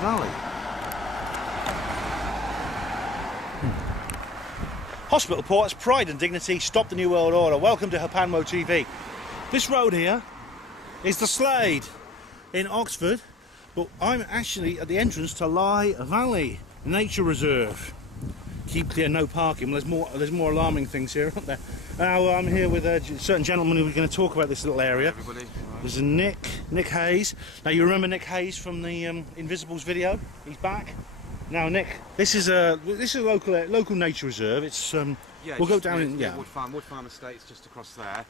Valley. Hospital ports, pride and dignity, stop the New World Order. Welcome to Hapanmo TV. This road here is the Slade in Oxford, but I'm actually at the entrance to Lye Valley Nature Reserve. Keep clear, no parking. Well, there's more alarming things here, aren't there? Now I'm here with a certain gentleman who we're going to talk about this little area. Everybody. There's Nick Hayes. Now you remember Nick Hayes from the Invisibles video? He's back. Now Nick, this is a local nature reserve. It's yeah, we'll go down in Wood Farm Estate's just across there,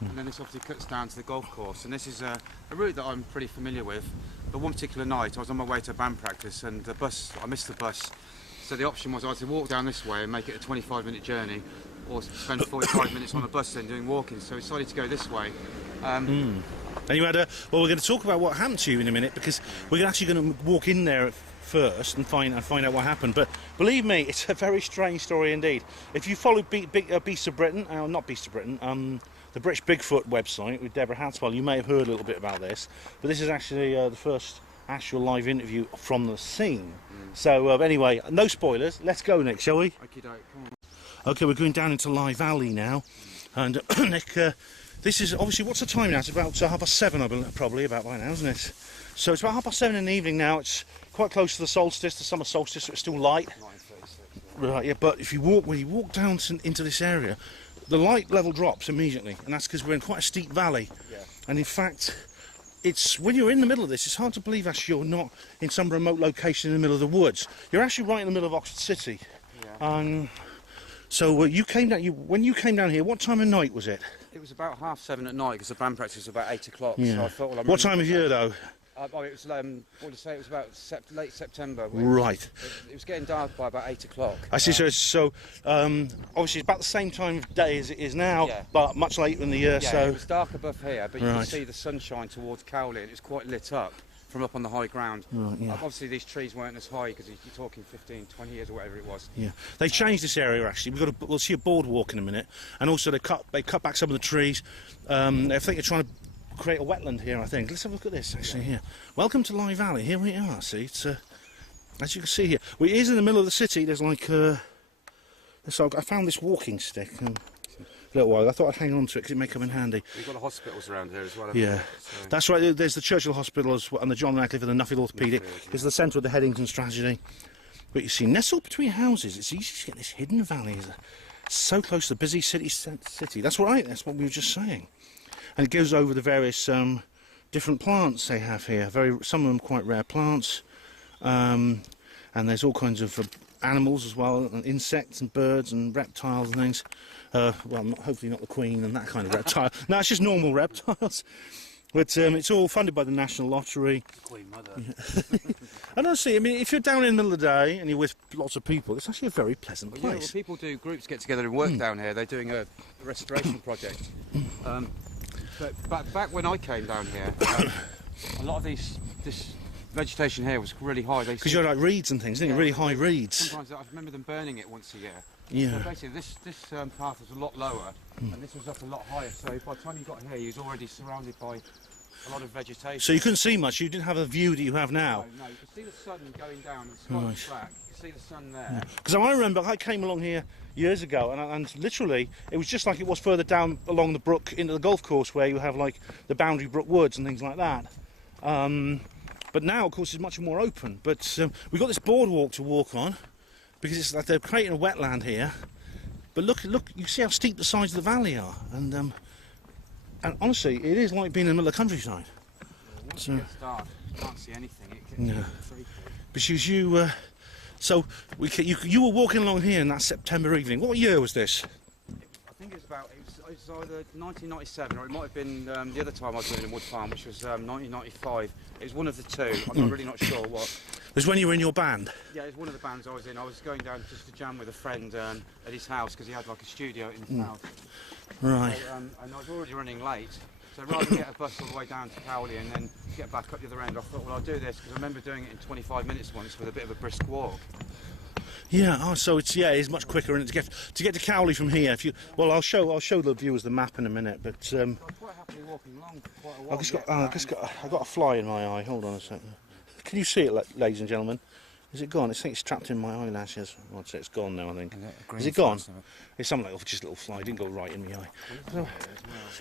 and then this obviously cuts down to the golf course. And this is a route that I'm pretty familiar with. But one particular night I was on my way to band practice, and I missed the bus. So the option was either to walk down this way and make it a 25-minute journey, or spend 45 minutes on a bus then doing walking. So we decided to go this way. And you had well, we're going to talk about what happened to you in a minute, because we're actually going to walk in there first and find out what happened. But believe me, it's a very strange story indeed. If you follow Beast of Britain, not Beast of Britain, the British Bigfoot website with Deborah Hatswell, you may have heard a little bit about this. But this is actually the first actual live interview from the scene. So anyway, no spoilers. Let's go, Nick, shall we? Okey-doke, come on. Okay, we're going down into Lye Valley now, and Nick, this is obviously, what's the time now? It's about 7:30, I believe, probably about by now, isn't it? So it's about 7:30 in the evening now. It's quite close to the solstice, the summer solstice, so it's still light. 9:36. Right, yeah. But if you walk down into this area, the light level drops immediately, and that's because we're in quite a steep valley. Yeah. And in fact, it's when you're in the middle of this, it's hard to believe actually you're not in some remote location in the middle of the woods. You're actually right in the middle of Oxford City. Yeah. So when you came down here, what time of night was it? It was about 7:30 at night, because the band practice was about 8 o'clock. Yeah. So I thought, well, what time of year though? It was, what did you say? It was about late September. Right. It was getting dark by about 8 o'clock. I see. So obviously it's about the same time of day as it is now, yeah, but much later in the year. Yeah, so it was dark above here, but you right, could see the sunshine towards Cowley, and it was quite lit up from up on the high ground. Right, yeah. Obviously these trees weren't as high, because you're talking 15, 20 years or whatever it was. Yeah, they changed this area actually. We'll see a boardwalk in a minute, and also they cut back some of the trees. I think they're trying to create a wetland here, I think. Let's have a look at this actually here. Welcome to Lye Valley. Here we are. See, it's as you can see here. Well, it is in the middle of the city. There's like so I found this walking stick a little while. I thought I'd hang on to it because it may come in handy. We've got the hospitals around here as well. Yeah, so. That's right. There's the Churchill Hospital and the John Radcliffe and the Nuffield Orthopaedic. It's the centre of the Headington's tragedy. But you see, nestled between houses, it's easy to get this hidden valley. It's so close to the busy city. That's right. That's what we were just saying. And it goes over the various different plants they have here. Some of them quite rare plants, and there's all kinds of animals as well, and insects and birds and reptiles and things. Well, hopefully not the Queen and that kind of reptile. No, it's just normal reptiles. But it's all funded by the National Lottery. The Queen Mother. Yeah. And honestly, I mean, if you're down in the middle of the day and you're with lots of people, it's actually a very pleasant place. Yeah, well, people do groups get together and work down here. They're doing a restoration project. But back when I came down here, a lot of this vegetation here was really high. Because you're like reeds and things, didn't you? Really high reeds. Sometimes I remember them burning it once a year. Yeah. So basically, this path was a lot lower, and this was up a lot higher. So by the time you got here, you was already surrounded by a lot of vegetation. So you couldn't see much. You didn't have the view that you have now. No, you could see the sun going down. The sky was black. You could see the sun there. Because I remember I came along here years ago, and literally it was just like it was further down along the brook into the golf course, where you have like the Boundary Brook Woods and things like that. But now, of course, it's much more open. But we've got this boardwalk to walk on, because it's like they're creating a wetland here. But look! You see how steep the sides of the valley are, and honestly, it is like being in the middle of the countryside. Yeah, once it gets dark, you can't see anything. It gets freaky. But you were walking along here in that September evening. What year was this? I think it was either 1997, or it might have been the other time I was living in Wood Farm, which was 1995. It was one of the two. I'm really not sure what. It was when you were in your band? Yeah, it was one of the bands I was in. I was going down just to jam with a friend at his house, because he had like a studio in his house. Right. So, and I was already running late. So rather than get a bus all the way down to Cowley and then get back up the other end, I thought, well, I'll do this, because I remember doing it in 25 minutes once with a bit of a brisk walk. Yeah. Oh, so it's much quicker, and to get to Cowley from here. I'll show the viewers the map in a minute. But I was quite happily walking along for quite a while. I got a fly in my eye. Hold on a second. Can you see it, ladies and gentlemen? Is it gone? I think it's trapped in my eyelashes. Oh, I'd say it's gone now, I think. Is it gone? It's something like just a little fly. It didn't go right in my eye. So,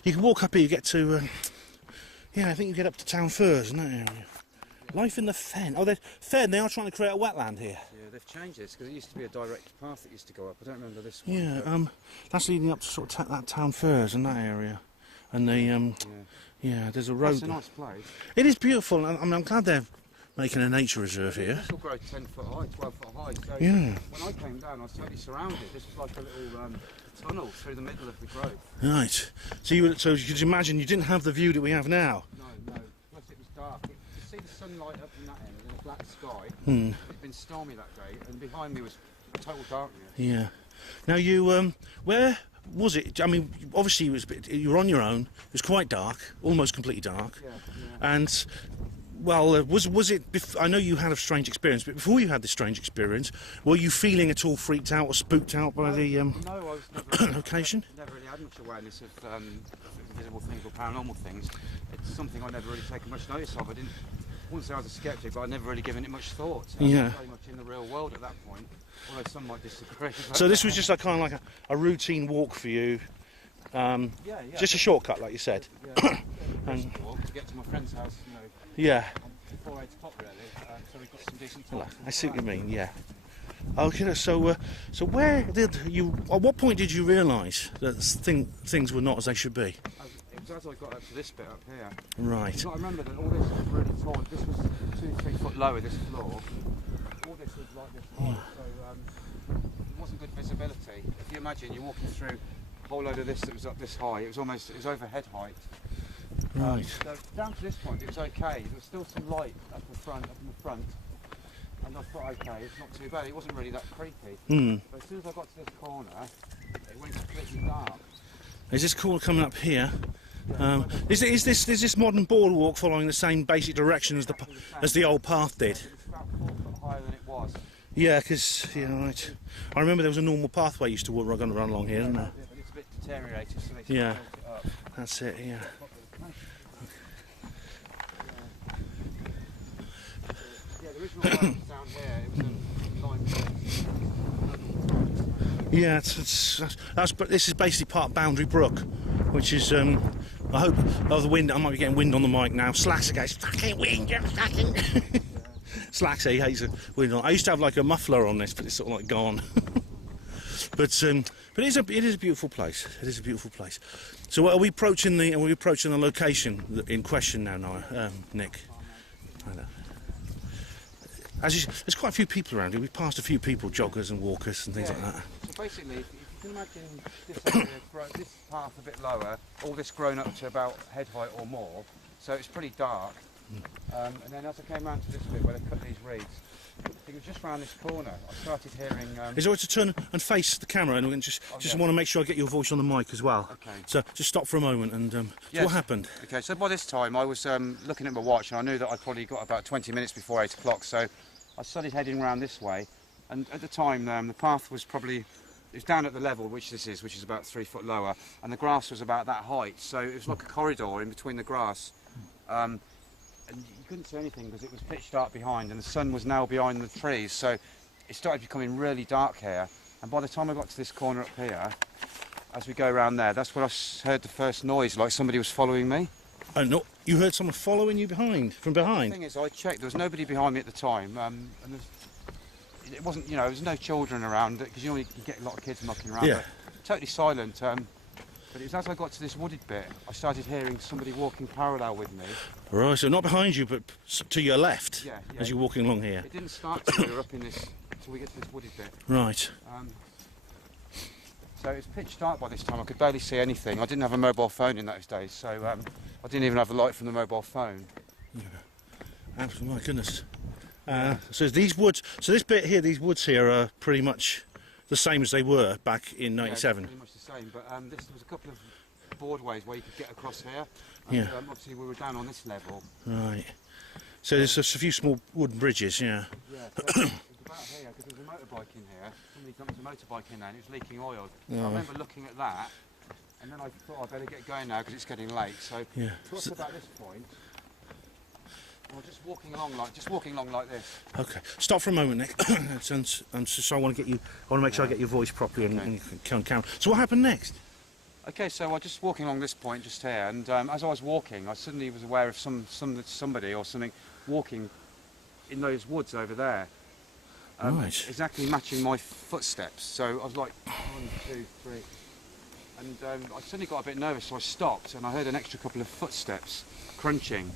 you can walk up here, you get to... yeah, I think you get up to Town Firs in that area. Life in the Fen. Oh, Fen, they are trying to create a wetland here. Yeah, they've changed this because it used to be a direct path that used to go up. I don't remember this one. Yeah, that's leading up to sort of that Town Firs in that area. And the, yeah, there's a road. It's a nice place. It is beautiful. I mean, I'm glad they're making a nature reserve here. This will grow 10 foot high, 12 foot high. So Yeah. when I came down, I was totally surrounded. This was like a little tunnel through the middle of the grove. Right. So you could imagine you didn't have the view that we have now. No. Plus it was dark. You could see the sunlight up from that end and a black sky. It'd been stormy that day, and behind me was total darkness. Yeah. Now you, where was it? I mean, obviously you were on your own. It was quite dark, almost completely dark. Yeah. And well, was it? I know you had a strange experience, but before you had this strange experience, were you feeling at all freaked out or spooked out by the No, I was never, location? never really had much awareness of invisible things or paranormal things. It's something I never really taken much notice of. I wouldn't say I was a skeptic, but I'd never really given it much thought. So Yeah. I was very much in the real world at that point, although some might disagree. So this was just a kind of like a routine walk for you. Yeah. Just a shortcut, like you said. Yeah, and to get to my friend's house, Yeah. before 8 o'clock really, so we've got some decent Well, time. I see what you mean. Yeah. Okay. So where did you? At what point did you realise that things were not as they should be? It was as I got up to this bit up here. Right. I remember that all this was really tall. This was 2-3 foot lower, this floor. All this was like this high, so it wasn't good visibility. If you imagine you're walking through a whole load of this that was up this high, it was over head height. Right. So down to this point it was okay. There was still some light up in the front. And I thought, okay, it's not too bad. It wasn't really that creepy. But as soon as I got to this corner, it went completely dark. Is this corner coming up here? Is this modern boardwalk following the same basic direction as the old path did? It's about 4 foot higher than it was. Yeah, because right. I remember there was a normal pathway used to run along here, isn't there? Yeah, but it's a bit deteriorated, so they Yeah. built it up. That's it. Yeah. Yeah, the original one was down here. It was a lime. Yeah, but this is basically part of Boundary Brook, which is I hope the wind. I might be getting wind on the mic now. Slacks against fucking wind. You're fucking. Slacks, he hates the wind. I used to have like a muffler on this, but it's sort of like gone. But it is a beautiful place. It is a beautiful place. So are we approaching the location in question now, Nick? I know. There's quite a few people around here. We've passed a few people, joggers and walkers and things like that. So basically, if you can imagine this area, this path a bit lower, all this grown up to about head height or more, so it's pretty dark. And then as I came round to this bit where they cut these reeds, I think it was just round this corner, I started hearing... Is it all right to turn and face the camera, and we can just want to make sure I get your voice on the mic as well. Okay. So just stop for a moment and so Yes. what happened? Okay, so by this time I was looking at my watch and I knew that I'd probably got about 20 minutes before 8 o'clock, so I started heading round this way, and at the time the path was probably... It was down at the level which this is, which is about 3 foot lower, and the grass was about that height, so it was like a corridor in between the grass. And you couldn't see anything because it was pitch dark behind and the sun was now behind the trees, so it started becoming really dark here. And by the time I got to this corner up here, as we go around there, that's when I heard the first noise, like somebody was following me. Oh no, you heard someone following you from behind? The thing is, I checked, there was nobody behind me at the time, and it wasn't, there was no children around, because you get a lot of kids mucking around, Yeah. but totally silent. But it was as I got to this wooded bit, I started hearing somebody walking parallel with me. Right, so not behind you, but to your left, Yeah. as you're walking along here. It didn't start till we were up in this, till we get to this wooded bit. Right. So it was pitch dark by this time, I could barely see anything. I didn't have a mobile phone in those days, so I didn't even have the light from the mobile phone. Yeah. Absolutely, my goodness. So these woods, this bit here, these woods here are pretty much the same as they were back in '97. Yeah, pretty much the same, but there was a couple of boardways where you could get across here. Yeah. Obviously we were down on this level. Right. So there's just a few small wooden bridges, yeah. Yeah, so it was about here, because there was a motorbike in here. Somebody dumped a motorbike in there and it was leaking oil. So I remember looking at that, and then I thought I'd better get going now because it's getting late. So Yeah. to us about this point, Well, just walking along like this. Okay, stop for a moment, Nick. So I want to get you. I want to make sure I get your voice properly and you can count. So what happened next? Okay, so I was just walking along this point just here, and as I was walking, I suddenly was aware of somebody or something walking in those woods over there. Right. Exactly matching my footsteps. So I was like 1, 2, 3, and I suddenly got a bit nervous, so I stopped, and I heard an extra couple of footsteps crunching.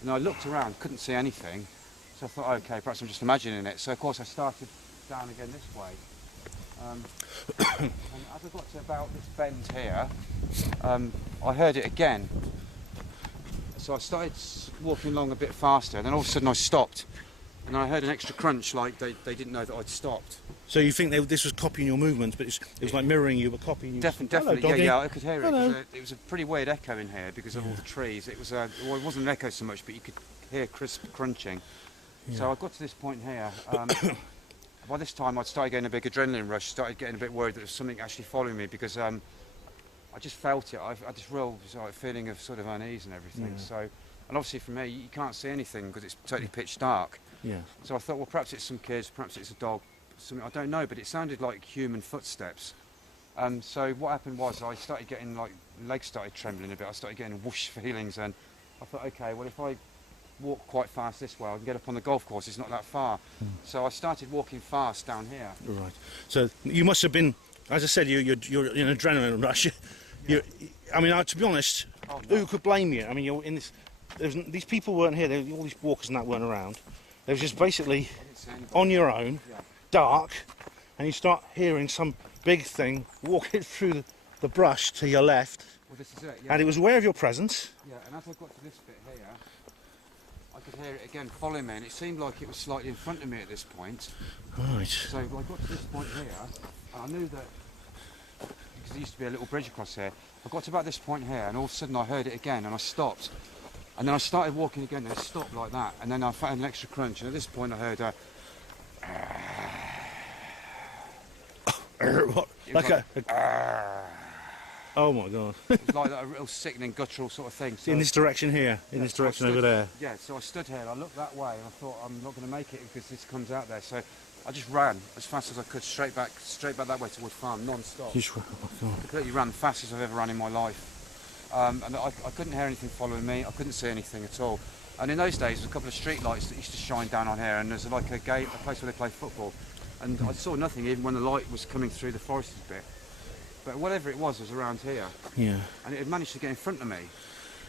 And I looked around, couldn't see anything, so I thought, okay, perhaps I'm just imagining it. So of course I started down again this way. And as I got to about this bend here, I heard it again. So I started walking along a bit faster, and then all of a sudden I stopped, and I heard an extra crunch, like they didn't know that I'd stopped. So you think this was copying your movements, but it was like mirroring you, but copying you? Definitely, Hello, yeah, I could hear it. Hello. It was a pretty weird echo in here because of all the trees. It was well, it wasn't an echo so much, but you could hear crisp crunching. Yeah. So I got to this point here. By this time, I'd started getting a big adrenaline rush. Started getting a bit worried that there was something actually following me because I just felt it. I just real feeling of sort of unease and everything. Yeah. So, and obviously for me, you can't see anything because it's totally pitch dark. Yeah. So I thought, well, perhaps it's some kids, perhaps it's a dog, something, I don't know, but it sounded like human footsteps. So what happened was I started getting like legs started trembling a bit. I started getting whoosh feelings, and I thought, okay, well if I walk quite fast this way, I can get up on the golf course. It's not that far. So I started walking fast down here. Right. So you must have been, as I said, you're in an adrenaline rush. I mean, to be honest, who could blame you? I mean, you're in this. These people weren't here. All these walkers and that weren't around. They were just basically on your own, dark, and you start hearing some big thing walking through the brush to your left. Well, this is it. Yeah. And it was aware of your presence. Yeah, and as I got to this bit here, I could hear it again following me, and it seemed like it was slightly in front of me at this point. Right. So I got to this point here, and I knew that, because there used to be a little bridge across here, I got to about this point here, and all of a sudden I heard it again, and I stopped. And then I started walking again, and it stopped like that, and then I felt an extra crunch, and at this point I heard what? Like oh my god. it was like that, a real sickening, guttural sort of thing. So, in this direction here, in this direction over there. Yeah, so I stood here and I looked that way and I thought I'm not going to make it because this comes out there. So I just ran as fast as I could straight back that way to Wood Farm, non-stop. Oh my god. Completely ran, fast as I've ever run in my life. And I couldn't hear anything following me, I couldn't see anything at all. And in those days, there was a couple of street lights that used to shine down on here, and there's like a place where they play football. And I saw nothing even when the light was coming through the forested bit. But whatever it was around here. Yeah. And it had managed to get in front of me.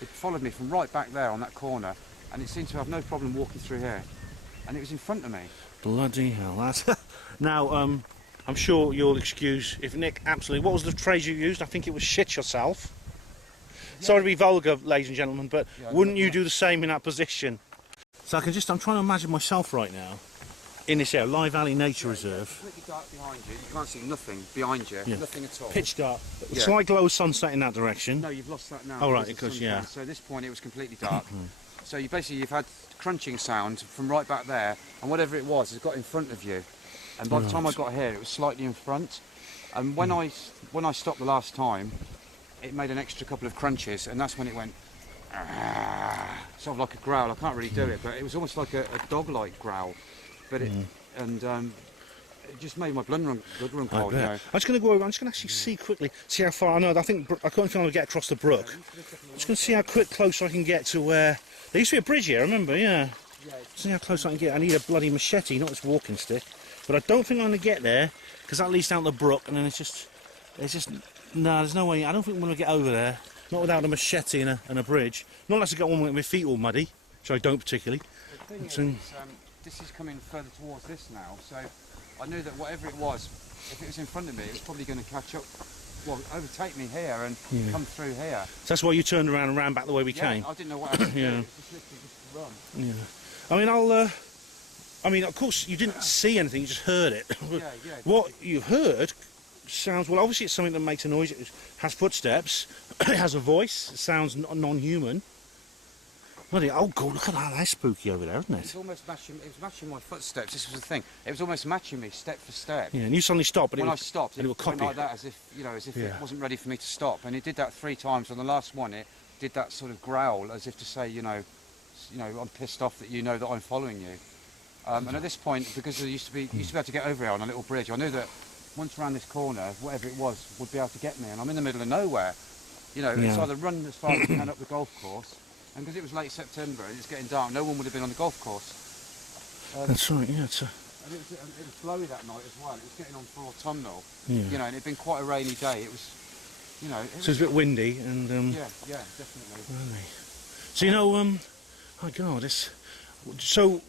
It followed me from right back there on that corner, and it seemed to have no problem walking through here. And it was in front of me. Bloody hell, that's... Now, I'm sure you'll excuse if Nick absolutely... What was the phrase you used? I think it was shit yourself. Yeah. Sorry to be vulgar, ladies and gentlemen, but wouldn't you do the same in that position? So I'm trying to imagine myself right now in this area, Lye Valley Nature Reserve. It's completely dark behind you. You can't see nothing behind you, nothing at all. Pitch dark. Slight glow of sunset in that direction. No, you've lost that now. Oh right, because yeah. So at this point it was completely dark. So you've had crunching sound from right back there, and whatever it was, it got in front of you. And by the time I got here, it was slightly in front. And when I stopped the last time, it made an extra couple of crunches, and that's when it went sort of like a growl. I can't really do it, but it was almost like a dog-like growl. But it it just made my blood run cold. You know. I'm just going to go over. I'm just going to actually see quickly, see how far. I know. I think I can't think I'm going to get across the brook. I'm just going to see how close I can get to where there used to be a bridge here. I remember, yeah. See how close I can get. I need a bloody machete, not this walking stick. But I don't think I'm going to get there because that leads down the brook, and then it's just no. There's no way. I don't think I'm going to get over there. Not without a machete and a bridge. Not unless I get one with my feet all muddy, which I don't particularly. The thing is, this is coming further towards this now, so I knew that whatever it was, if it was in front of me, it was probably going to catch up, well, overtake me here and come through here. So that's why you turned around and ran back the way we came? I didn't know what else to do. It was just literally just run. Yeah. I mean, of course, you didn't see anything, you just heard it. What you heard sounds, well, obviously it's something that makes a noise. It has footsteps, it has a voice, it sounds non-human. Oh God, look at that, that's spooky over there, isn't it? It was matching my footsteps, this was the thing. It was almost matching me step for step. Yeah, and you suddenly stopped, but when I stopped, it would went like that, as if it wasn't ready for me to stop. And it did that 3 times. On the last one, it did that sort of growl, as if to say, you know, I'm pissed off that you know that I'm following you. And at this point, because there used to be able to get over here on a little bridge, I knew that once around this corner, whatever it was, would be able to get me. And I'm in the middle of nowhere. You know, it's either run as far as I can up the golf course, and because it was late September and it's getting dark, no one would have been on the golf course. That's right, yeah. And it was blowy that night as well. It was getting on for autumnal, Yeah. you know, and it'd been quite a rainy day. It was, you know... So it's a bit windy and... yeah, definitely. Really. So, you know, oh God, it's... So,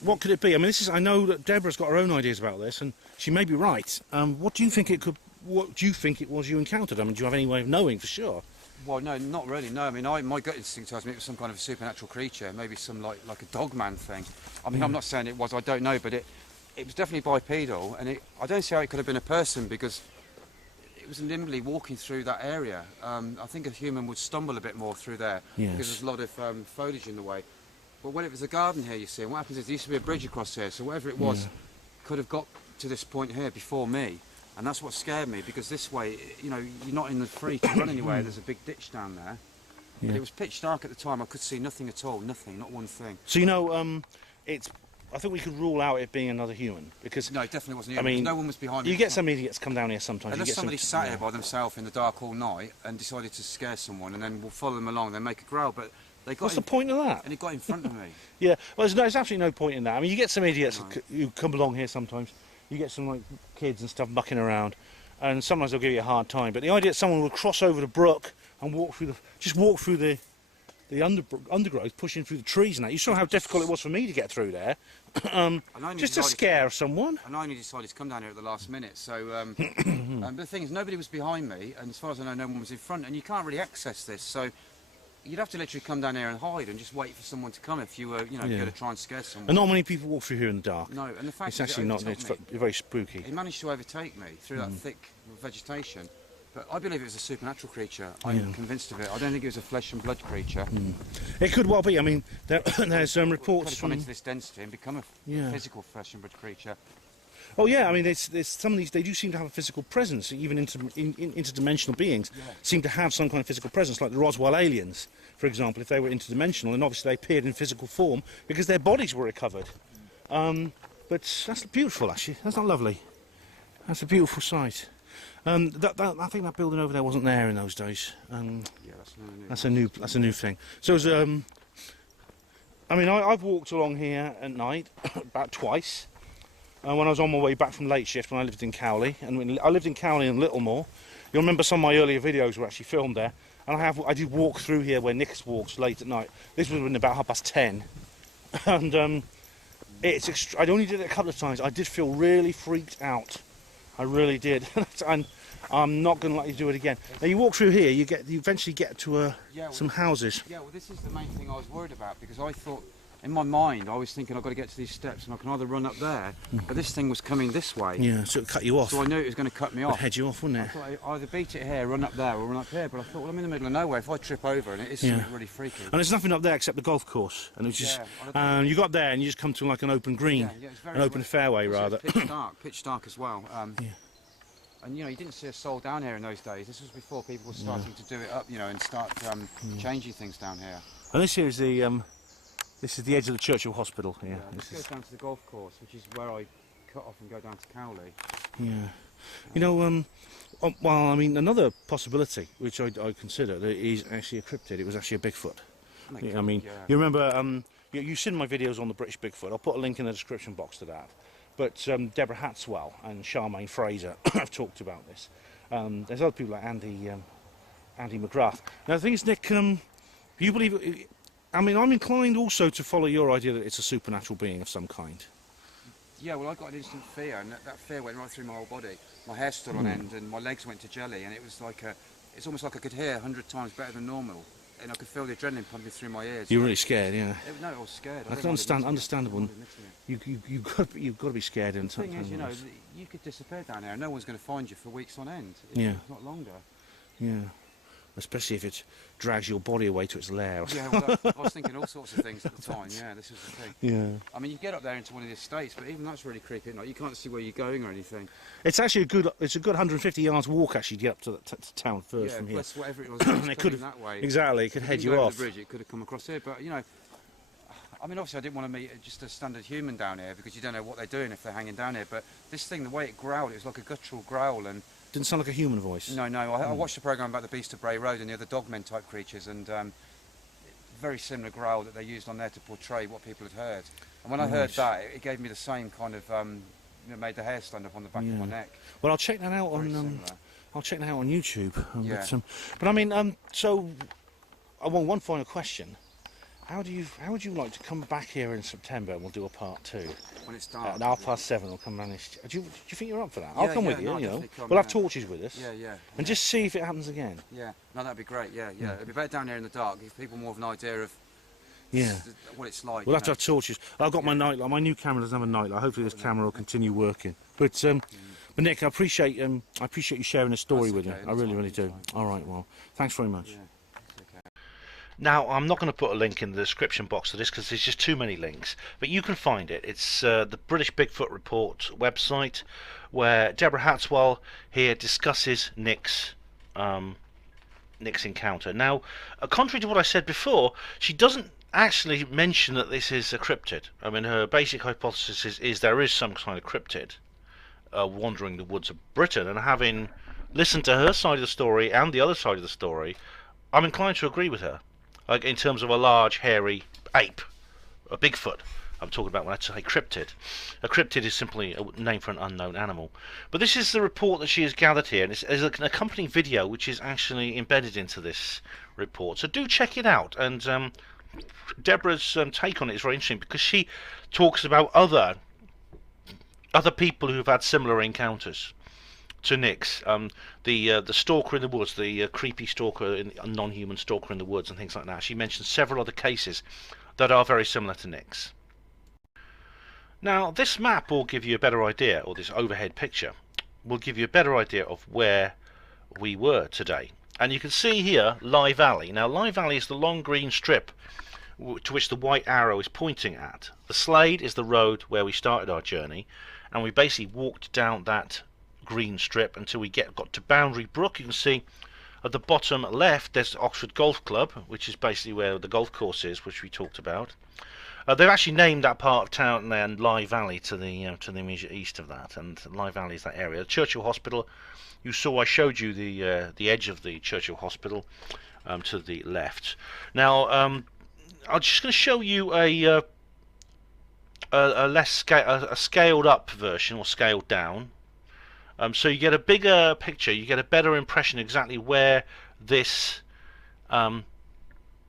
what could it be? I mean, I know that Deborah's got her own ideas about this, and she may be right. What do you think it could... What do you think it was you encountered? I mean, do you have any way of knowing for sure? Well, no, not really, no. I mean, my gut instinct tells me it was some kind of a supernatural creature, maybe some, like a dogman thing. I mean, I'm not saying it was, I don't know, but it was definitely bipedal, and I don't see how it could have been a person, because it was nimbly walking through that area. I think a human would stumble a bit more through there, because there's a lot of foliage in the way. But when it was a garden here, you see, and what happens is there used to be a bridge across here, so whatever it was could have got to this point here before me. And that's what scared me, because this way, you know, you're not in the free to run anywhere. There's a big ditch down there. Yeah. But it was pitch dark at the time. I could see nothing at all. Nothing, not one thing. So, you know, I think we could rule out it being another human, because... No, it definitely wasn't human. I mean, no one was behind me. You get some idiots come down here sometimes. Unless somebody sat here by themselves in the dark all night and decided to scare someone, and then we'll follow them along, they make a growl, but they got... What's the point of that? And it got in front of me. Yeah, well, there's absolutely no point in that. I mean, you get some idiots who come along here sometimes. You get some, like, kids and stuff mucking around, and sometimes they'll give you a hard time. But the idea that someone will cross over the brook and walk through the undergrowth, pushing through the trees and that. You saw how difficult it was for me to get through there, just to scare someone. And I only decided to come down here at the last minute. So, but the thing is, nobody was behind me, and as far as I know, no one was in front. And you can't really access this, so you'd have to literally come down here and hide and just wait for someone to come if you were, you know, going to try and scare someone. And not many people walk through here in the dark. No, and the fact it's actually not. It's very spooky. He managed to overtake me through that thick vegetation. But I believe it was a supernatural creature. I'm convinced of it. I don't think it was a flesh and blood creature. It could well be. I mean, there's reports from... into this density and become a physical flesh and blood creature. Oh yeah, I mean, there's some of these. They do seem to have a physical presence. Even interdimensional beings seem to have some kind of physical presence, like the Roswell aliens, for example. If they were interdimensional, and obviously they appeared in physical form because their bodies were recovered. But that's beautiful, actually. That's not lovely. That's a beautiful sight. I think that building over there wasn't there in those days. That's a new thing. So, I mean, I've walked along here at night about twice. When I was on my way back from late shift, when I lived in Cowley, and I lived in Cowley and Littlemore. You'll remember some of my earlier videos were actually filmed there, and I did walk through here where Nick's walks late at night. This was about 10:30, and I only did it a couple of times. I did feel really freaked out. I really did, and I'm not going to let you do it again. Now you walk through here, you eventually get to some houses. Yeah, well, this is the main thing I was worried about, because I thought, in my mind, I was thinking I've got to get to these steps and I can either run up there, but this thing was coming this way. Yeah, so it cut you off. So I knew it was going to cut me off. It'd head you off, wouldn't it? I thought I'd either beat it here, run up there, or run up here, but I thought, well, I'm in the middle of nowhere. If I trip over, and it is something really freaky. And there's nothing up there except the golf course, and it's just, you got there and you just come to like an open green, an open fairway rather. Pitch dark as well. And you know, you didn't see a soul down here in those days. This was before people were starting to do it up, you know, and start changing things down here. And this here is this is the edge of the Churchill Hospital here. Yeah, this goes down to the golf course, which is where I cut off and go down to Cowley. Yeah. You know, well, I mean, another possibility, which I consider, is actually a cryptid. It was actually a Bigfoot. I mean, you remember, you've seen my videos on the British Bigfoot. I'll put a link in the description box to that. But Deborah Hatswell and Charmaine Fraser have talked about this. There's other people like Andy McGrath. Now, the thing is, Nick, you believe... I mean, I'm inclined also to follow your idea that it's a supernatural being of some kind. Yeah, well, I got an instant fear, and that fear went right through my whole body. My hair stood on end, and my legs went to jelly, and it was like it's almost like I could hear 100 times better than normal, and I could feel the adrenaline pumping through my ears. You were really scared, yeah? No, I was scared. I can understand, understandable. You've got to be scared. And the thing is, you know, you could disappear down here, and no one's going to find you for weeks on end. Not longer. Yeah. Especially if it drags your body away to its lair. Yeah, well, I was thinking all sorts of things at the time. Yeah, this was the thing. Yeah. I mean, you get up there into one of the estates, but even that's really creepy. Like, you can't see where you're going or anything. It's actually a good 150 yards walk actually to get up to town first from here. Plus whatever it was it could have that way. Exactly, it could head you off. The bridge, it could have come across here, but you know, I mean, obviously I didn't want to meet just a standard human down here because you don't know what they're doing if they're hanging down here. But this thing, the way it growled, it was like a guttural growl. And Didn't sound like a human voice. no, I watched the programme about the Beast of Lye Road and the other dogmen type creatures, and very similar growl that they used on there to portray what people had heard. And when I heard that, it gave me the same kind of, made the hair stand up on the back of my neck. Well, I'll check that out Very on. similar. I'll check that out on YouTube. Yeah. But I mean, so I want one final question. How would you like to come back here in September and we'll do a part 2? When it's dark. At 7:30 we'll come round this. Do you think you're up for that? I'll Yeah, come yeah, with you, no, you know. definitely come, We'll have yeah. torches with us. Yeah. And just see if it happens again. Yeah, no, that'd be great. Yeah. It'd be better down here in the dark. Give people more of an idea of Yeah. what it's like. We'll have to have torches. I've got my nightlight. My new camera doesn't have a nightlight. Hopefully this camera will continue working. But Nick, I appreciate you sharing the story That's with me. okay, I really, anytime, really do. anytime. All right, well, thanks very much. Yeah, it's okay. Now, I'm not going to put a link in the description box to this because there's just too many links, but you can find it. It's the British Bigfoot Report website, where Deborah Hatswell here discusses Nick's encounter. Now, contrary to what I said before, she doesn't actually mention that this is a cryptid. I mean, her basic hypothesis is there is some kind of cryptid wandering the woods of Britain, and having listened to her side of the story and the other side of the story, I'm inclined to agree with her. Like in terms of a large, hairy ape, a Bigfoot. I'm talking about when I say cryptid. A cryptid is simply a name for an unknown animal. But this is the report that she has gathered here, and it's an accompanying video which is actually embedded into this report. So do check it out. And Deborah's take on it is very interesting because she talks about other people who've had similar encounters to Nick's. The stalker in the woods, the creepy stalker, a non-human stalker in the woods, and things like that. She mentions several other cases that are very similar to Nick's. Now, this map will give you a better idea, or this overhead picture will give you a better idea of where we were today. And you can see here Lye Valley. Now, Lye Valley is the long green strip to which the white arrow is pointing at. The Slade is the road where we started our journey, and we basically walked down that green strip until we got to Boundary Brook. You can see at the bottom left there's Oxford Golf Club, which is basically where the golf course is, which we talked about. They've actually named that part of town and Lye Valley to the immediate east of that, and Lye Valley is that area. The Churchill Hospital, you saw I showed you the edge of the Churchill Hospital to the left. Now I'm just going to show you a scaled up version, or scaled down. So you get a bigger picture, you get a better impression exactly where this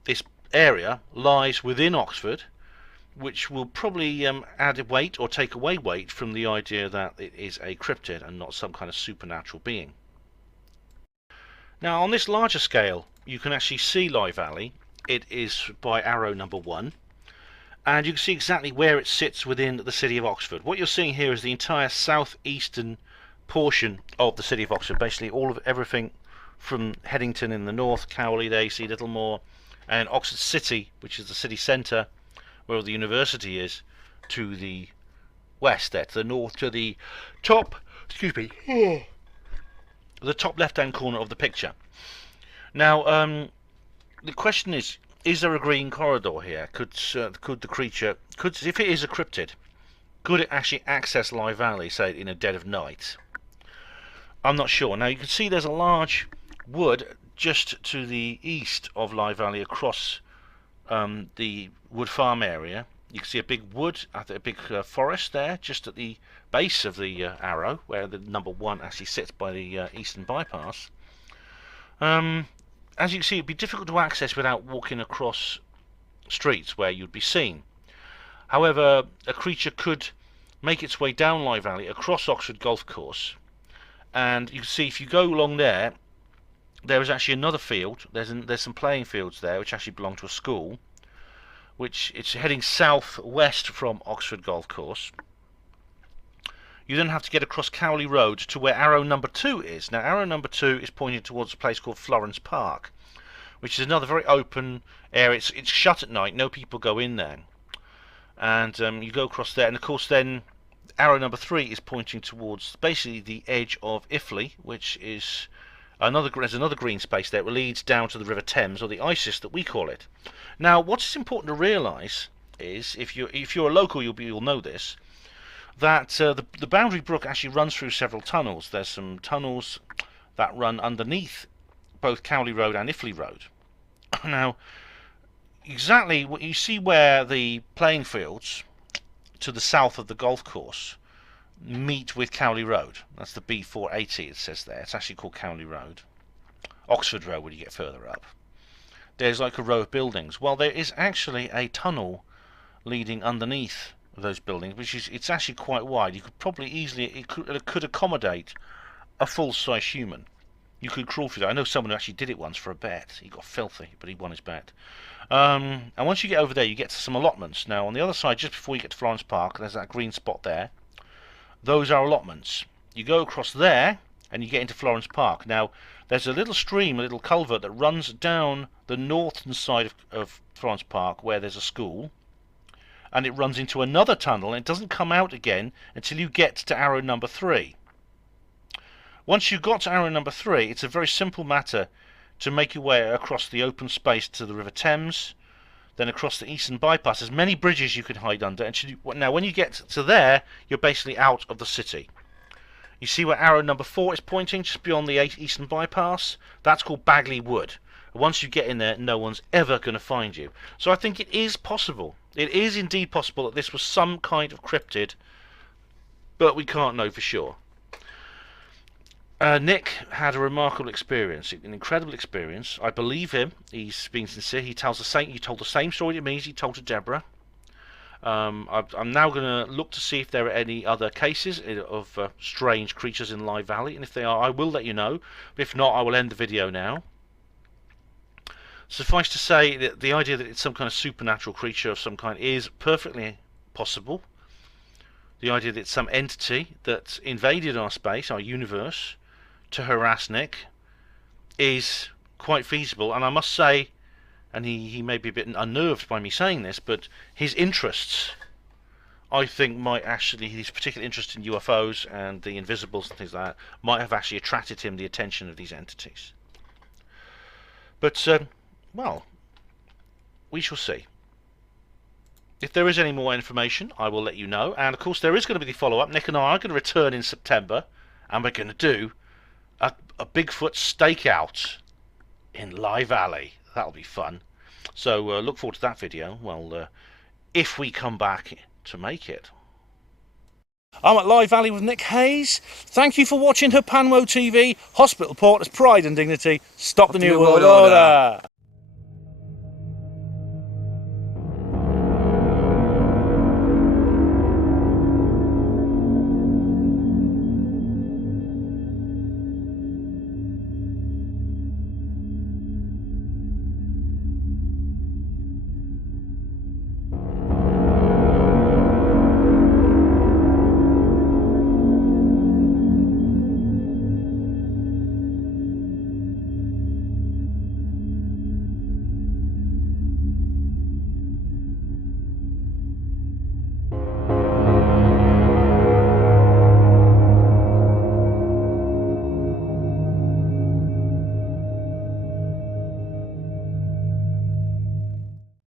this area lies within Oxford, which will probably add weight or take away weight from the idea that it is a cryptid and not some kind of supernatural being. Now, on this larger scale, you can actually see Lye Valley. It is by arrow number 1. And you can see exactly where it sits within the city of Oxford. What you're seeing here is the entire southeastern portion of the city of Oxford. Basically everything from Headington in the north, Cowley there you see Littlemore, and Oxford City, which is the city centre where the university is, to the west there, to the north, to the top, the top left hand corner of the picture. Now the question is there a green corridor here? Could the creature, if it is a cryptid, could it actually access Lye Valley, say in a dead of night? I'm not sure. Now you can see there's a large wood just to the east of Lye Valley, across the wood farm area. You can see a big wood, a big forest there, just at the base of the arrow, where the number 1 actually sits by the eastern bypass. As you can see, it'd be difficult to access without walking across streets where you'd be seen. However, a creature could make its way down Lye Valley across Oxford Golf Course, and you can see if you go along there, there is actually another field. There's some playing fields there which actually belong to a school, which it's heading southwest from Oxford Golf Course. You then have to get across Cowley Road to where arrow number 2 is. Now arrow number 2 is pointing towards a place called Florence Park, which is another very open area. It's shut at night, no people go in there. And you go across there, and of course then arrow number 3 is pointing towards basically the edge of Iffley, which is there's another green space there. It leads down to the River Thames, or the Isis that we call it. Now what is important to realise is, if you're a local, you'll know this, that the Boundary Brook actually runs through several tunnels. There's some tunnels that run underneath both Cowley Road and Iffley Road. Now, exactly what you see where the playing fields to the south of the golf course meet with Cowley Road. That's the B480, it says there. It's actually called Cowley Road. Oxford Road when you get further up. There's like a row of buildings. Well, there is actually a tunnel leading underneath those buildings, it's actually quite wide. You could probably easily, it could accommodate a full-size human. You could crawl through that. I know someone who actually did it once for a bet. He got filthy, but he won his bet. And once you get over there, you get to some allotments. Now, on the other side, just before you get to Florence Park, there's that green spot there. Those are allotments. You go across there, and you get into Florence Park. Now, there's a little stream, a little culvert that runs down the northern side of Florence Park, where there's a school. And it runs into another tunnel, and it doesn't come out again until you get to arrow number 3. Once you've got to arrow number 3, it's a very simple matter to make your way across the open space to the River Thames, then across the Eastern Bypass. There's many bridges you could hide under. Now, when you get to there, you're basically out of the city. You see where arrow number 4 is pointing, just beyond the Eastern Bypass? That's called Bagley Wood. Once you get in there, no one's ever going to find you. So I think it is possible. It is indeed possible that this was some kind of cryptid, but we can't know for sure. Nick had a remarkable experience, an incredible experience. I believe him. He's being sincere. He told the same story to me as he told to Deborah. I'm now going to look to see if there are any other cases of strange creatures in Lye Valley, and if they are, I will let you know. But if not, I will end the video now. Suffice to say that the idea that it's some kind of supernatural creature of some kind is perfectly possible. The idea that it's some entity that invaded our space, our universe, to harass Nick is quite feasible. And I must say, and he may be a bit unnerved by me saying this, but his interests, I think, might actually, his particular interest in UFOs and the invisibles and things like that, might have actually attracted him the attention of these entities. But well, we shall see. If there is any more information, I will let you know. And of course, there is going to be the follow-up. Nick and I are going to return in September, and we're going to do a Bigfoot stakeout in Lye Valley. That'll be fun. So look forward to that video. Well, if we come back to make it. I'm at Lye Valley with Nick Hayes. Thank you for watching Her Panwo TV. Hospital Porter's Pride and Dignity. Stop the New World Order.